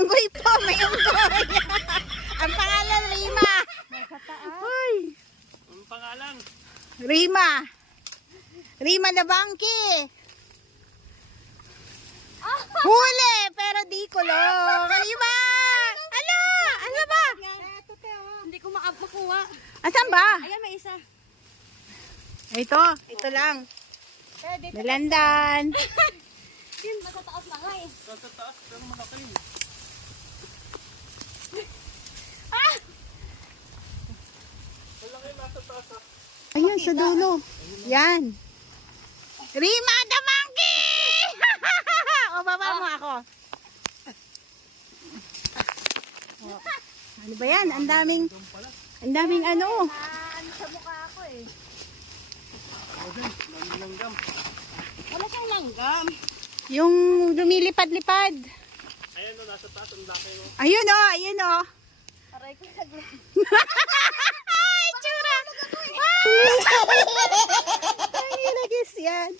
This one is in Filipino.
unggoy po, may unggoy. Ang pangalan, Rima. Uy. Ang pangalan? Rima. Rima na bangki. Huli, pero di kulong. Rima! Ano? Ano ba? Hindi ko makuha. Asan ba? Ayan, may isa. Ito lang. Nalandan. Yun, nasa taas na nga eh. Sa taas, pero malaki. Malaki nasa taas ah. Ayun, sa dulo. Yan. Rima the monkey! O, baba mo ako. O, ano ba yan? Ang daming ano. Ano sa mukha ako eh. Langgam. Wala siyang langgam. Yung lumilipad-lipad. Ayan o, nasa taas. Ang laki o. Ayun o, ayun o. Aray ko sa Ay, tsura! Ay, lagis yan.